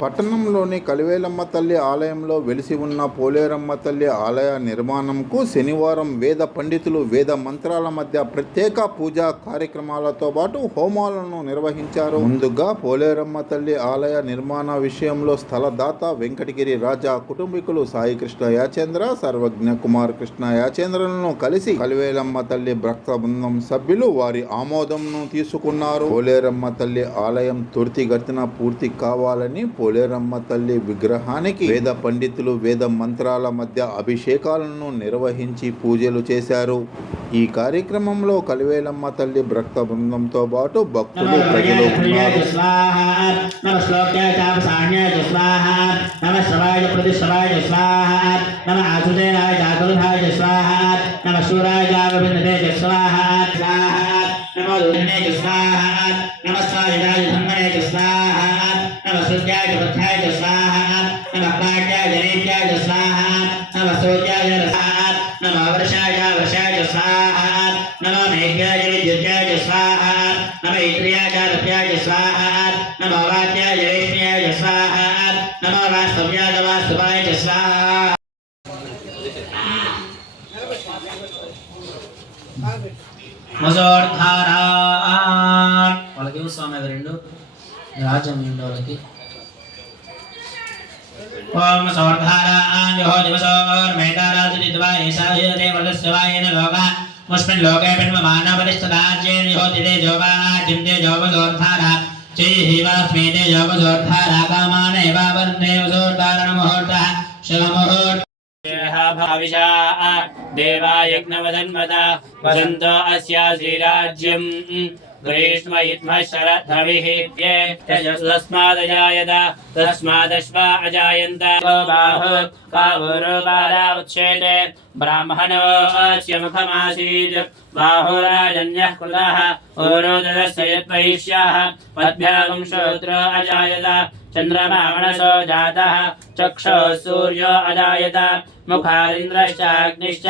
పట్టణంలోని కలివేలమ్మ తల్లి ఆలయంలో వెలిసి ఉన్న పోలేరమ్మ తల్లి ఆలయ నిర్మాణంకు శనివారం వేద పండితులు వేద మంత్రాల మధ్య ప్రత్యేక పూజా కార్యక్రమాలతో పాటు హోమాలను నిర్వహించారు. ముందుగా పోలేరమ్మ తల్లి ఆలయ నిర్మాణ విషయంలో స్థలదాత వెంకటగిరి రాజా కుటుంబీకులు సాయి కృష్ణ యాచేంద్ర సర్వజ్ఞ కుమార్ కృష్ణ యాచేంద్రలను కలిసి కలివేలమ్మ తల్లి భక్త బృందం సభ్యులు వారి ఆమోదంను తీసుకున్నారు. పోలేరమ్మ తల్లి ఆలయం తుర్తిగతిన పూర్తి కావాలని పోలేరమ్మ తల్లి విగ్రహానికి వేద పండితులు వేద మంత్రాల మధ్య అభిషేకాలను నిర్వహించి పూజలు చేశారు. ఈ కార్యక్రమంలో కలివేలమ్మ తల్లి భక్త బృందంతో పాటు భక్తులు ప్రజలు ఉన్నారు. नम नम श्रुत्याय च वृद्धाय च स्वाहा नम प्राज्ञाय जनेत्याय च स्वाहा नम सोत्याय च स्वाहा नम वर्षाय च वर्षाय च स्वाहा नम मेघ्याय विद्युत्याय च स्वाहा नम इन्द्रियाय च रथ्याय च स्वाहा नमो वाक्याय वैष्ण्याय च स्वाहा नमो वास्तव्याय वास्तवाय च स्वाहा మజోర్ధారాన్ వాళ్ళకి ఇవ్వు స్వామి అవి రెండు రాజ్యం ఉండే వాళ్ళకి ओम सौर्भारान्यो दिवसोर्मेतारादिद्वायेशायते वर्दस्वायेन लोका मुस्मिन् लोके पिन्वमानपरिष्ठदाज्येन योतिरे जोवाजिन्दे जोवसोर्धारा चैहीवास्मेते जोवसोर्धारा कामानेवावर्णेव सोर्धारणमुहूर्तः शिवमुहूर्त भाविषा देवा यज्ञवदन्वता वसन्तो अस्या श्रीराज्यम् ग्रीष्म इत्मः शरद्रविः ये तस्मादजायत तस्मादश्वा अजायन्त बाहु अस्य मुखमासीत् बाहुराजन्यः कृतः श्रोत्रो अजायत, चन्द्रमावणसो जातः, चक्षुः सूर्यो अजायत मुखारिन्द्रश्चाग्निश्च